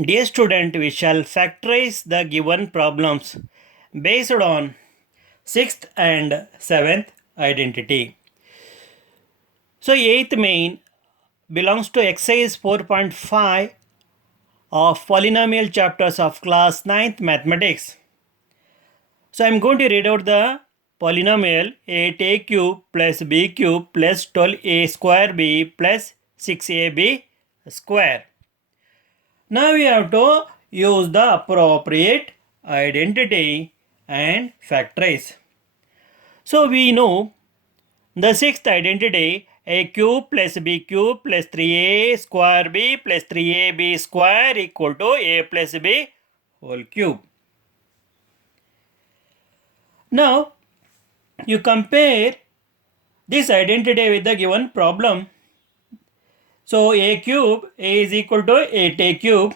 Dear student, we shall factorize the given problems based on 6th and 7th identity. So 8th main belongs to exercise 4.5 of polynomial chapters of class 9th mathematics. So I am going to read out the polynomial 8a cube plus b cube plus 12a square b plus 6ab square. Now we have to use the appropriate identity and factorize. So we know the sixth identity, a cube plus b cube plus 3a square b plus 3ab square equal to a plus b whole cube. Now you compare this identity with the given problem. So a cube is equal to 8a cube.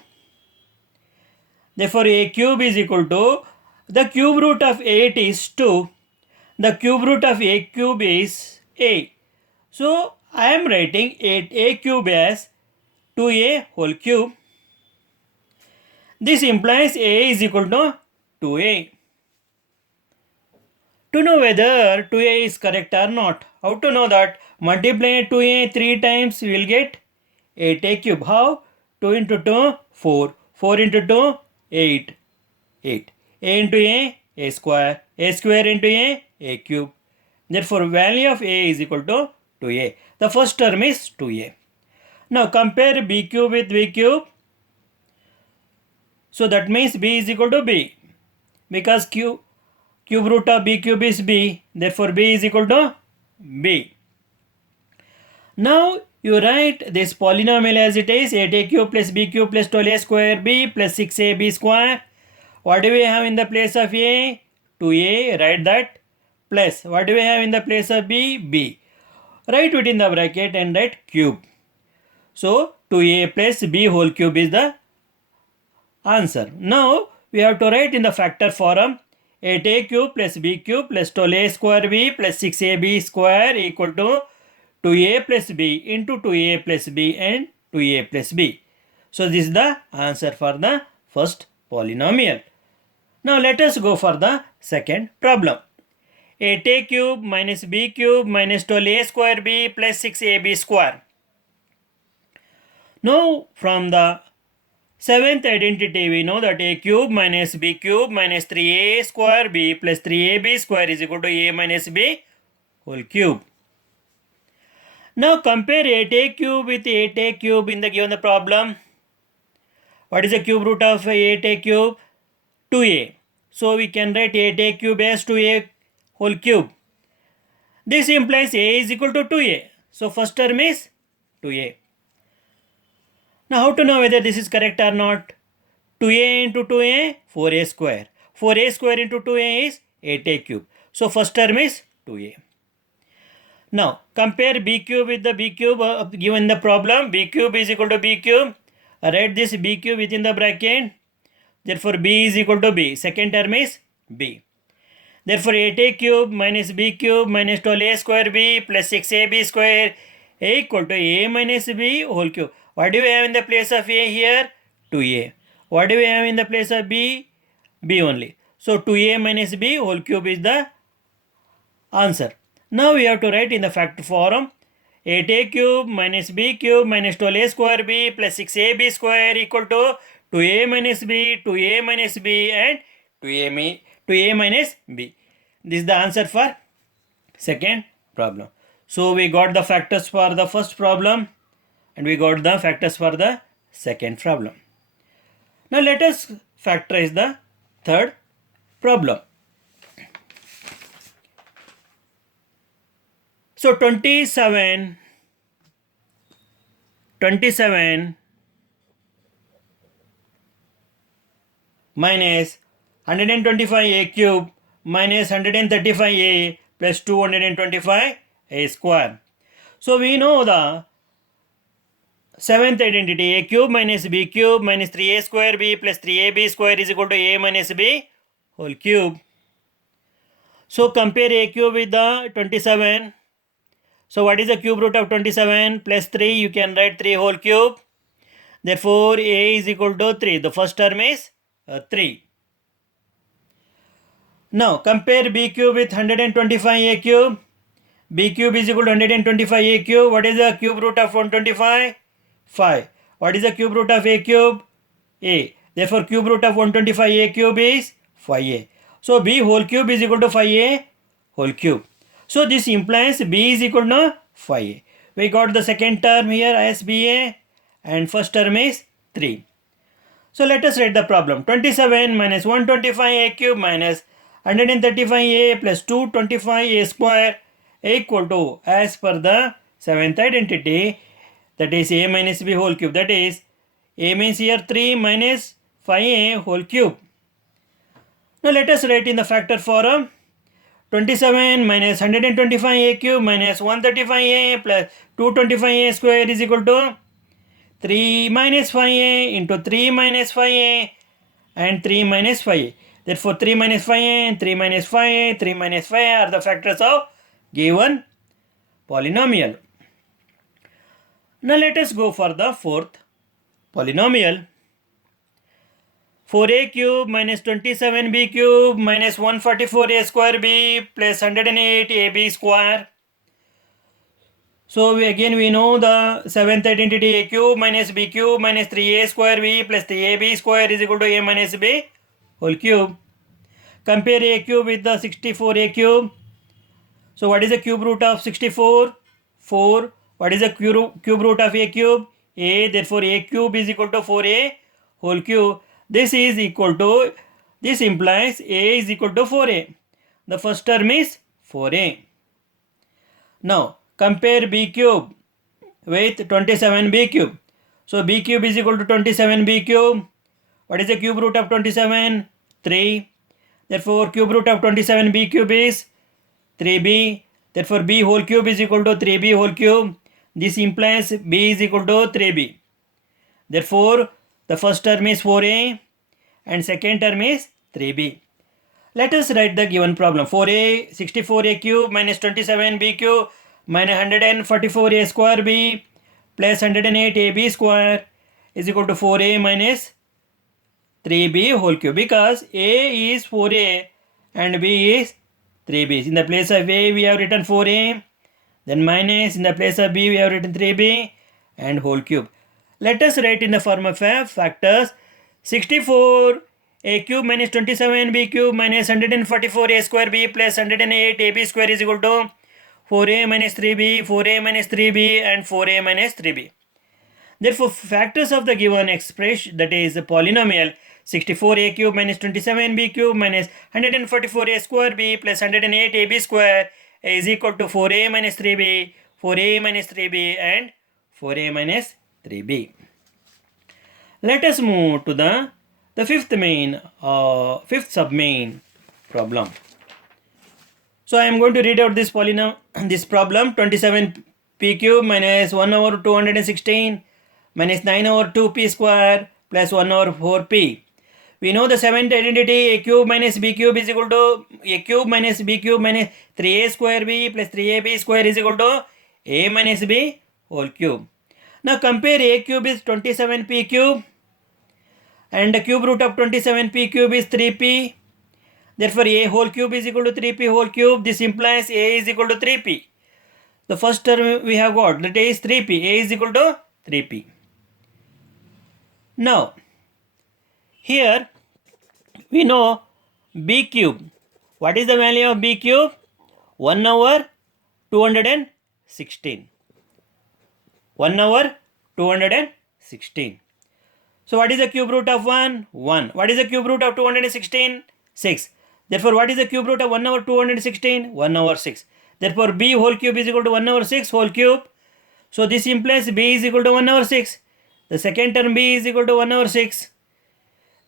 Therefore a cube is equal to the cube root of 8 is 2. The cube root of a cube is a. So I am writing 8a cube as 2a whole cube. This implies a is equal to 2a. To know whether 2a is correct or not, how to know that? Multiply 2a 3 times, we will get 8a cube. How? 2 into 2, 4. 4 into 2, 8. 8. A into a square. A square into a cube. Therefore, value of a is equal to 2a. The first term is 2a. Now, compare b cube with b cube. So, that means b is equal to b. Because cube root of b cube is b. Therefore, b is equal to b. Now, you write this polynomial as it is 8a cube plus b cube plus 12a square b plus 6ab square. What do we have in the place of a? 2a, write that. Plus, what do we have in the place of b? b. Write within the bracket and write cube. So, 2a plus b whole cube is the answer. Now, we have to write in the factor form 8a cube plus b cube plus 12a square b plus 6ab square equal to 2a plus b into 2a plus b and 2a plus b. So, this is the answer for the first polynomial. Now, let us go for the second problem. 8a cube minus b cube minus 12a square b plus 6ab square. Now, from the seventh identity, we know that a cube minus b cube minus 3a square b plus 3ab square is equal to a minus b whole cube. Now, compare 8a cube with 8a cube in the given problem. What is the cube root of 8a cube? 2a. So, we can write 8a cube as 2a whole cube. This implies a is equal to 2a. So, first term is 2a. Now, how to know whether this is correct or not? 2a into 2a, 4a square. 4a square into 2a is 8a cube. So, first term is 2a. Now, compare b cube with the b cube given the problem. B cube is equal to b cube. Write this b cube within the bracket. Therefore, b is equal to b. Second term is b. Therefore, 8a cube minus b cube minus 12a square b plus 6ab square equal to a minus b whole cube. What do we have in the place of a here? 2a. What do we have in the place of b? b only. So, 2a minus b whole cube is the answer. Now, we have to write in the factor form 8a cube minus b cube minus 12a square b plus 6ab square equal to 2a minus b, 2a minus b and 2a minus b. This is the answer for second problem. So, we got the factors for the first problem and we got the factors for the second problem. Now, let us factorize the third problem. So, 27 minus 125a cube minus 135a plus 225a square. So, we know the seventh identity, a cube minus b cube minus 3a square b plus 3ab square is equal to a minus b whole cube. So, compare a cube with the 27. So, what is the cube root of 27 plus 3? You can write 3 whole cube. Therefore, A is equal to 3. The first term is 3. Now, compare B cube with 125A cube. B cube is equal to 125A cube. What is the cube root of 125? 5. What is the cube root of A cube? A. Therefore, cube root of 125A cube is 5A. So, B whole cube is equal to 5A whole cube. So, this implies B is equal to 5A. We got the second term here as BA and first term is 3. So, let us write the problem. 27 minus 125A cube minus 135A plus 225A square equal to, as per the seventh identity, that is A minus B whole cube. That is, A means here 3 minus 5A whole cube. Now let us write in the factor form. 27 minus 125A cube minus 135A plus 225A square is equal to 3 minus 5A into 3 minus 5A and 3 minus 5A. Therefore, 3 minus 5A and 3 minus 5A, 3 minus 5A are the factors of given polynomial. Now let us go for the fourth polynomial. 4A cube minus 27B cube minus 144A square B plus 108AB square. So we know the seventh identity, A cube minus B cube minus 3A square B plus 3AB square is equal to A minus B whole cube. Compare A cube with the 64A cube. So what is the cube root of 64? 4. What is the cube root of A cube? A. Therefore, A cube is equal to 4A whole cube. This is equal to, this implies A is equal to 4A. The first term is 4A. Now, compare B cube with 27B cube. So, B cube is equal to 27B cube. What is the cube root of 27? 3. Therefore, cube root of 27B cube is 3B. Therefore, B whole cube is equal to 3B whole cube. This implies B is equal to 3B. Therefore, the first term is 4A and second term is 3B. Let us write the given problem. 4A, 64A cube minus 27B cube minus 144A square B plus 108AB square is equal to 4A minus 3B whole cube, because A is 4A and B is 3B. In the place of A we have written 4A, then minus, in the place of B we have written 3B and whole cube. Let us write in the form of factors. 64A cube minus 27B cube minus 144A square B plus 108AB square is equal to 4A minus 3B, 4A minus 3B and 4A minus 3B. Therefore, factors of the given expression, that is the polynomial 64A cube minus 27B cube minus 144A square B plus 108AB square is equal to 4A minus 3B, 4A minus 3B and 4A minus 3B. Let us move to the fifth submain problem. So I am going to read out this problem. 27p cube minus 1 over 216 minus 9 over 2p square plus 1 over 4p. We know the seventh identity, A cube minus B cube is equal to A cube minus B cube minus 3A square B plus 3AB square is equal to A minus B whole cube. Now compare A cube is 27p cube and the cube root of 27p cube is 3p. Therefore, A whole cube is equal to 3p whole cube. This implies A is equal to 3p. The first term we have got, that is 3p. A is equal to 3p. Now, here we know B cube. What is the value of B cube? 1 over 216. 1 over 216. So what is the cube root of 1? 1. What is the cube root of 216? 6. Therefore, what is the cube root of 1 over 216? 1 over 6. Therefore, B whole cube is equal to 1 over 6 whole cube. So this implies B is equal to 1 over 6. The second term B is equal to 1 over 6.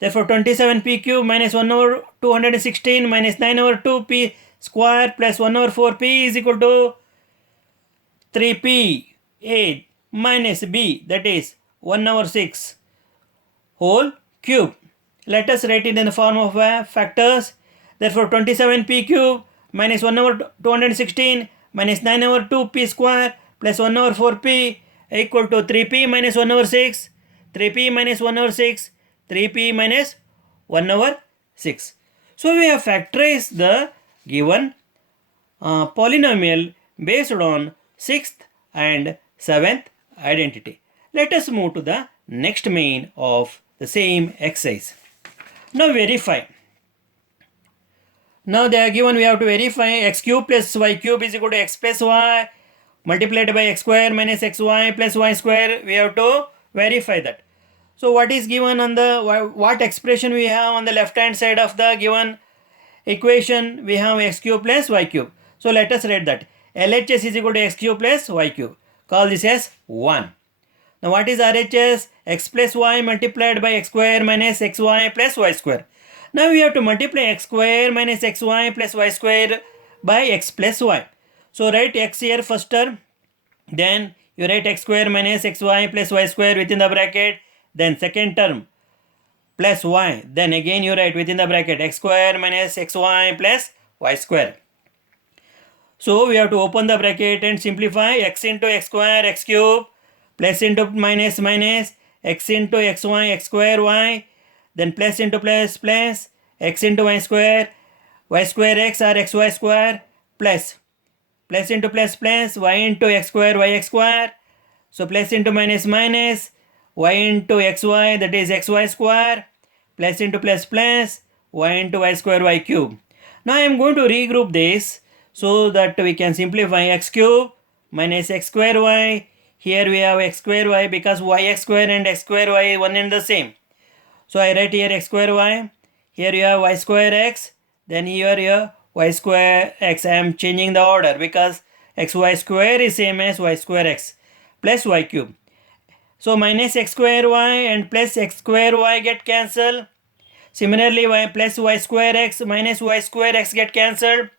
Therefore, 27p cube minus 1 over 216 minus 9 over 2p square plus 1 over 4p is equal to 3p A minus B, that is 1 over 6 whole cube. Let us write it in the form of factors. Therefore, 27p cube minus 1 over 216 minus 9 over 2p square plus 1 over 4p equal to 3p minus 1 over 6. 3p minus 1 over 6, 3p minus 1 over 6. So we have factorized the given polynomial based on 6th and 7th identity. Let us move to the next main of the same exercise. Now verify. Now they are given, we have to verify x cube plus y cube is equal to x plus y multiplied by x square minus xy plus y square. We have to verify that. So what is given on the, what expression we have on the left hand side of the given equation? We have x cube plus y cube. So let us write that LHS is equal to x cube plus y cube. Call this as 1. Now what is RHS? X plus y multiplied by x square minus xy plus y square. Now we have to multiply x square minus xy plus y square by x plus y. So write x here first term, then you write x square minus xy plus y square within the bracket, then second term plus y, then again you write within the bracket x square minus xy plus y square. So we have to open the bracket and simplify x into x square x cube plus into minus minus x into xy x square y, then plus into plus plus x into y square x or xy square plus into plus plus y into x square. So plus into minus minus y into xy, that is xy square, plus into plus plus y into y square y cube. Now I am going to regroup this so that we can simplify x cube minus x square y. Here we have x square y because yx square and x square y one and the same. So I write here x square y. Here you have y square x. Then here you have y square x. I am changing the order because xy square is same as y square x plus y cube. So minus x square y and plus x square y get cancelled. Similarly y plus y square x minus y square x get cancelled.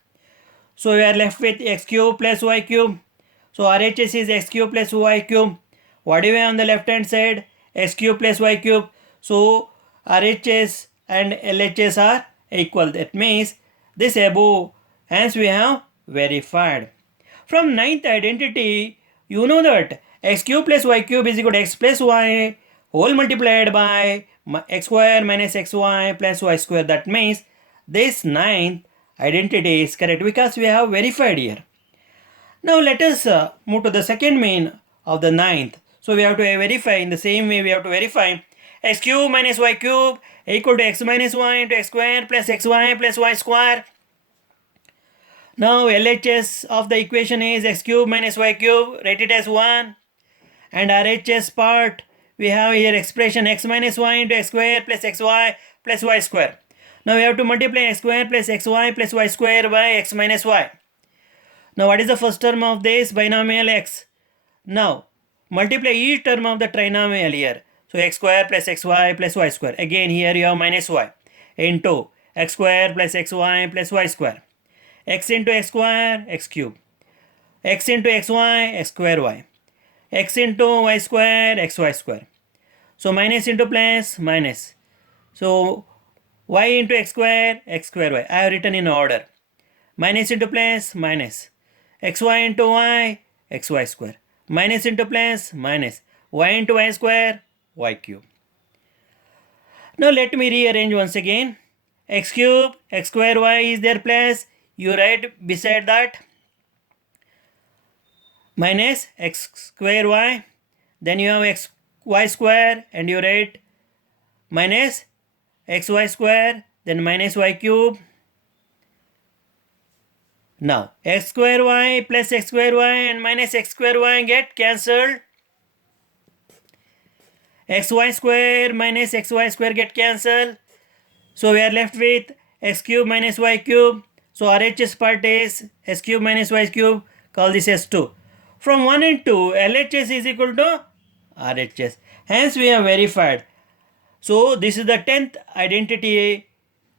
So we are left with x cube plus y cube. So RHS is x cube plus y cube. What do we have on the left hand side? X cube plus y cube. So RHS and LHS are equal. That means this above, hence we have verified. From ninth identity, you know that x cube plus y cube is equal to x plus y whole multiplied by x square minus xy plus y square. That means this ninth identity is correct because we have verified here. Now let us move to the second main of the ninth. So we have to verify in the same way. We have to verify x cube minus y cube equal to x minus y into x square plus xy plus y square. Now LHS of the equation is x cube minus y cube. Write it as 1. And RHS part, we have here expression x minus y into x square plus xy plus y square. Now we have to multiply x square plus xy plus y square by x minus y. Now what is the first term of this binomial x? Now multiply each term of the trinomial here. So x square plus xy plus y square. Again here you have minus y into x square plus xy plus y square. X into x square x cube. X into xy x square y. X into y square xy square. So minus into plus minus. So y into x square y. I have written in order. Minus into plus minus. Xy into y xy square. Minus into plus minus. Y into y square y cube. Now let me rearrange once again. X cube x square y is there plus. You write beside that minus x square y. Then you have x y square and you write minus xy square, then minus y cube. Now x square y plus x square y and minus x square y get cancelled. Xy square minus xy square get cancelled. So we are left with x cube minus y cube. So RHS part is x cube minus y cube. Call this as 2. From 1 and 2, LHS is equal to RHS. Hence we have verified. So this is the 10th identity,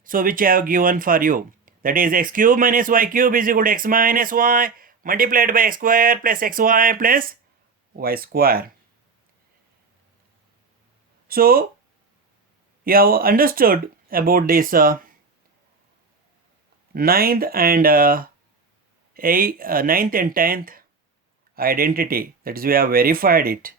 so which I have given for you. That is x cube minus y cube is equal to x minus y multiplied by x square plus xy plus y square. So you have understood about this 9th and 9th and 10th identity. That is, we have verified it.